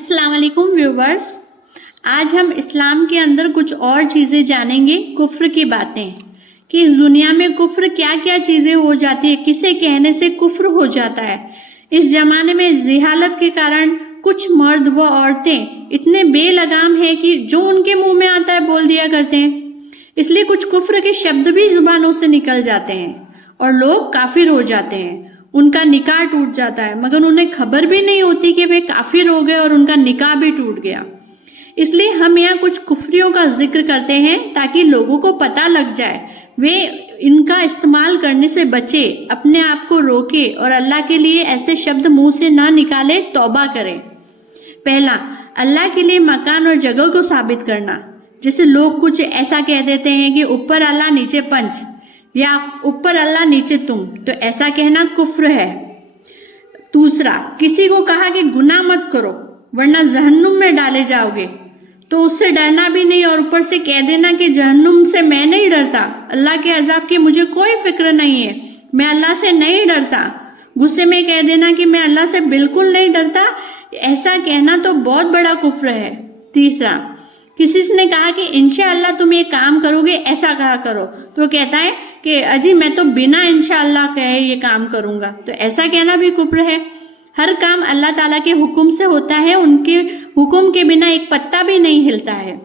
अस्सलाम वालेकुम व्यूवर्स। आज हम इस्लाम के अंदर कुछ और चीज़ें जानेंगे, कुफ्र की बातें, कि इस दुनिया में कुफ्र क्या क्या चीज़ें हो जाती है, किसे कहने से कुफ्र हो जाता है। इस जमाने में जिहालत के कारण कुछ मर्द व औरतें इतने बेलगाम हैं कि जो उनके मुंह में आता है बोल दिया करते हैं, इसलिए कुछ कुफ्र के शब्द भी जुबानों से निकल जाते हैं और लोग काफिर हो जाते हैं, उनका निकाह टूट जाता है, मगर उन्हें खबर भी नहीं होती कि वे काफिर हो गए और उनका निकाह भी टूट गया। इसलिए हम यहाँ कुछ कुफ्रियों का जिक्र करते हैं ताकि लोगों को पता लग जाए, वे इनका इस्तेमाल करने से बचे, अपने आप को रोके और अल्लाह के लिए ऐसे शब्द मुंह से ना निकाले, तौबा करें। पहला, अल्लाह के लिए मकान और जगह को साबित करना। जैसे लोग कुछ ऐसा कह देते हैं कि ऊपर अल्लाह नीचे पंच, या ऊपर अल्लाह नीचे तुम, तो ऐसा कहना कुफ्र है। दूसरा, किसी को कहा कि गुनाह मत करो वरना जहन्नुम में डाले जाओगे, तो उससे डरना भी नहीं और ऊपर से कह देना कि जहन्नुम से मैं नहीं डरता, अल्लाह के अजाब की मुझे कोई फिक्र नहीं है, मैं अल्लाह से नहीं डरता। गुस्से में कह देना कि मैं अल्लाह से बिल्कुल नहीं डरता, ऐसा कहना तो बहुत बड़ा कुफ्र है। तीसरा, किसी ने कहा कि इंशाअल्लाह तुम ये काम करोगे, ऐसा कहा करो, तो कहता है कि अजी मैं तो बिना इंशाअल्लाह कहे ये काम करूंगा, तो ऐसा कहना भी कुफ्र है। हर काम अल्लाह ताला के हुक्म से होता है, उनके हुक्म के बिना एक पत्ता भी नहीं हिलता है।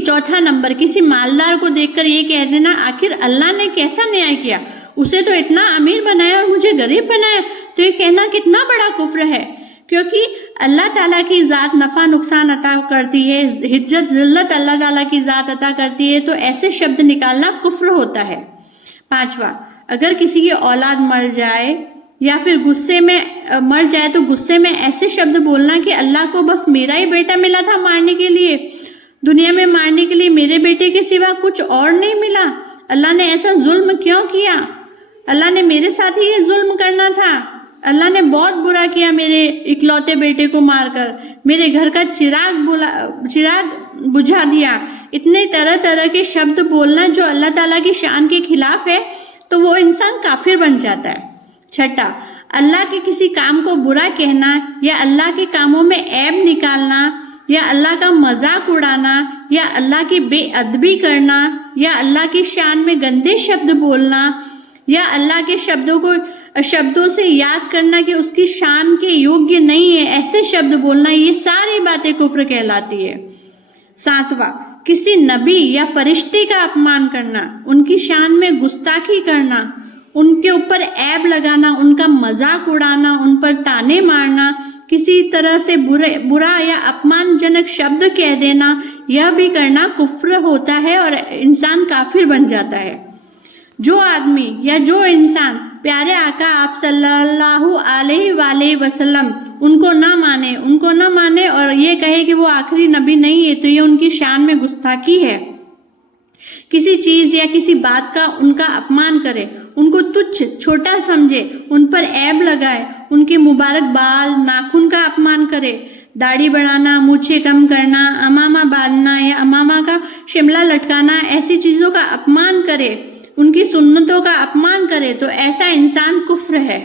चौथा नंबर, किसी मालदार को देखकर ये कह देना आखिर अल्लाह ने कैसा न्याय किया, उसे तो इतना अमीर बनाया और मुझे गरीब बनाया, तो ये कहना कितना बड़ा कुफ्र है। क्योंकि अल्लाह ताला की ज़ात नफ़ा नुकसान अता करती है, हिज्जत जिल्लत अल्लाह ताला की ज़ात अता करती है, तो ऐसे शब्द निकालना कुफ्र होता है। पांचवा, अगर किसी की औलाद मर जाए या फिर गुस्से में मर जाए तो गुस्से में ऐसे शब्द बोलना कि अल्लाह को बस मेरा ही बेटा मिला था मारने के लिए, दुनिया में मारने के लिए मेरे बेटे के सिवा कुछ और नहीं मिला, अल्लाह ने ऐसा जुल्म क्यों किया, अल्लाह ने मेरे साथ ही ये जुल्म करना था, अल्लाह ने बहुत बुरा किया मेरे इकलौते बेटे को मारकर, मेरे घर का चिराग बुझा दिया। इतने तरह तरह के शब्द बोलना जो अल्लाह ताला की शान के खिलाफ है, तो वो इंसान काफिर बन जाता है। छठा, अल्लाह के किसी काम को बुरा कहना या अल्लाह के कामों में ऐब निकालना या अल्लाह का मजाक उड़ाना या अल्लाह की बेअदबी करना या अल्लाह की शान में गंदे शब्द बोलना या अल्लाह के शब्दों से याद करना कि उसकी शान के योग्य नहीं है, ऐसे शब्द बोलना, ये सारी बातें कुफ्र कहलाती है। सातवां, किसी नबी या फरिश्ते का अपमान करना, उनकी शान में गुस्ताखी करना, उनके ऊपर ऐब लगाना, उनका मजाक उड़ाना, उन पर ताने मारना, किसी तरह से बुरा या अपमानजनक शब्द कह देना, यह भी करना कुफ्र होता है और इंसान काफिर बन जाता है। जो आदमी या जो इंसान प्यारे आका आप सल्लल्लाहु अलैहि वसल्लम उनको ना माने और ये कहे कि वो आखिरी नबी नहीं है, तो ये उनकी शान में गुस्ताखी है। किसी चीज या किसी बात का उनका अपमान करे, उनको तुच्छ छोटा समझे, उन पर ऐब लगाए, उनके मुबारक बाल नाखून का अपमान करे, दाढ़ी बढ़ाना, मूछें कम करना, अमामा बांधना या अमामा का शिमला लटकाना, ऐसी चीजों का अपमान करे, उनकी सुन्नतों का अपमान करे, तो ऐसा इंसान कुफ्र है।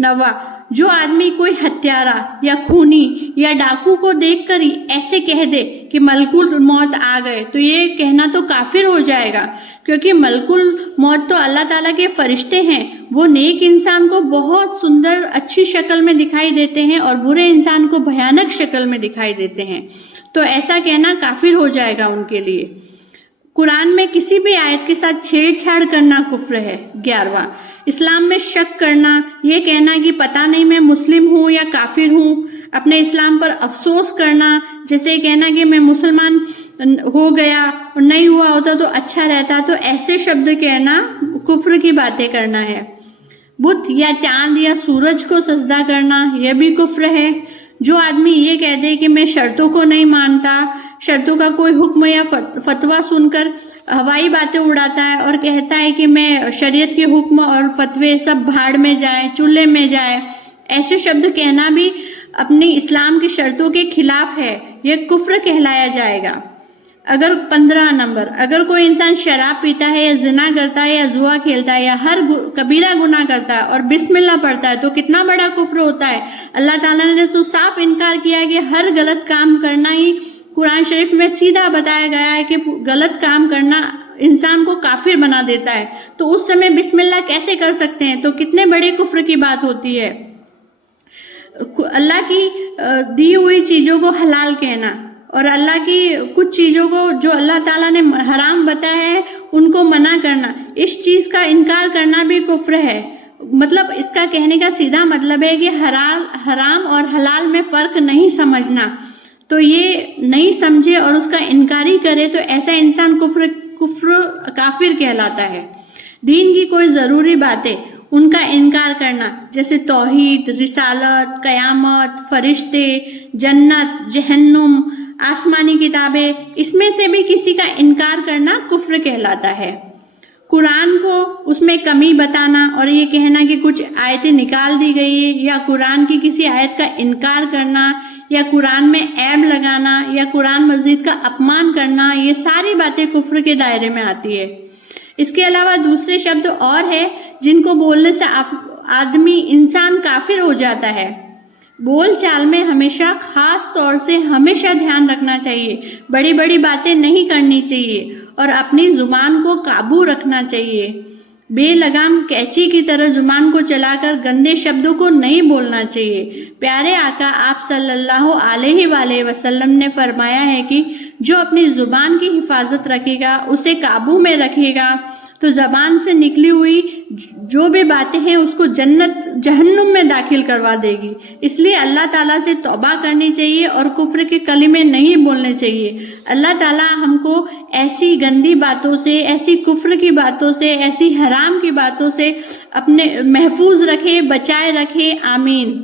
नवा, जो आदमी कोई हत्यारा या खूनी या डाकू को देखकर ऐसे कह दे कि मलकुल मौत आ गए, तो ये कहना तो काफिर हो जाएगा, क्योंकि मलकुल मौत तो अल्लाह ताला के फरिश्ते हैं, वो नेक इंसान को बहुत सुंदर अच्छी शक्ल में दिखाई देते हैं और बुरे इंसान को भयानक शक्ल में दिखाई देते हैं, तो ऐसा कहना काफिर हो जाएगा उनके लिए। कुरान में किसी भी आयत के साथ छेड़छाड़ करना कुफ्र है। 11वां, इस्लाम में शक करना, ये कहना कि पता नहीं मैं मुस्लिम हूँ या काफिर हूँ, अपने इस्लाम पर अफसोस करना, जैसे कहना कि मैं मुसलमान हो गया और नहीं हुआ होता तो अच्छा रहता, तो ऐसे शब्द कहना कुफ्र की बातें करना है। बुत या चांद या सूरज को सजदा करना, यह भी कुफ्र है। जो आदमी ये कह दे कि मैं शर्तों को नहीं मानता, शर्तों का कोई हुक्म या फतवा सुनकर हवाई बातें उड़ाता है और कहता है कि मैं शरीयत के हुक्म और फतवे सब भाड़ में जाए, चूल्हे में जाए, ऐसे शब्द कहना भी अपनी इस्लाम की शर्तों के खिलाफ है, यह कुफ्र कहलाया जाएगा। اگر 15 نمبر، اگر کوئی انسان شراب پیتا ہے یا زنا کرتا ہے یا جوا کھیلتا ہے یا ہر کبیرہ گناہ کرتا ہے اور بسم اللہ پڑھتا ہے تو کتنا بڑا کفر ہوتا ہے. اللہ تعالیٰ نے تو صاف انکار کیا ہے کہ ہر غلط کام کرنا ہی قرآن شریف میں سیدھا بتایا گیا ہے کہ غلط کام کرنا انسان کو کافر بنا دیتا ہے. تو اس سمے بسم اللہ کیسے کر سکتے ہیں؟ تو کتنے بڑے کفر کی بات ہوتی ہے. اللہ کی دی ہوئی چیزوں کو حلال کہنا اور اللہ کی کچھ چیزوں کو جو اللہ تعالیٰ نے حرام بتایا ہے ان کو منع کرنا، اس چیز کا انکار کرنا بھی کفر ہے. مطلب اس کا کہنے کا سیدھا مطلب ہے کہ حرام اور حلال میں فرق نہیں سمجھنا. تو یہ نہیں سمجھے اور اس کا انکاری کرے تو ایسا انسان کافر کہلاتا ہے. دین کی کوئی ضروری باتیں ان کا انکار کرنا جیسے توحید، رسالت، قیامت، فرشتے، جنت، جہنم، آسمانی کتابیں، اس میں سے بھی کسی کا انکار کرنا کفر کہلاتا ہے. قرآن کو اس میں کمی بتانا اور یہ کہنا کہ کچھ آیتیں نکال دی گئی ہے یا قرآن کی کسی آیت کا انکار کرنا یا قرآن میں عیب لگانا یا قرآن مجید کا اپمان کرنا، یہ ساری باتیں کفر کے دائرے میں آتی ہے. اس کے علاوہ دوسرے شبد اور ہے جن کو بولنے سے انسان کافر ہو جاتا ہے. بول چال میں ہمیشہ خاص طور سے ہمیشہ دھیان رکھنا چاہیے، بڑی بڑی باتیں نہیں کرنی چاہیے اور اپنی زبان کو قابو رکھنا چاہیے. بے لگام کیچی کی طرح زبان کو چلا کر گندے شبدوں کو نہیں بولنا چاہیے. پیارے آقا آپ صلی اللہ علیہ وآلہ وسلم نے فرمایا ہے کہ جو اپنی زبان کی حفاظت رکھے گا، اسے قابو میں رکھے گا تو زبان سے نکلی ہوئی جو بھی باتیں ہیں اس کو جہنم میں داخل کروا دے گی. اس لیے اللہ تعالیٰ سے توبہ کرنی چاہیے اور کفر کے کلمے نہیں بولنے چاہیے. اللہ تعالیٰ ہم کو ایسی گندی باتوں سے، ایسی کفر کی باتوں سے، ایسی حرام کی باتوں سے اپنے محفوظ رکھے، بچائے رکھے. آمین.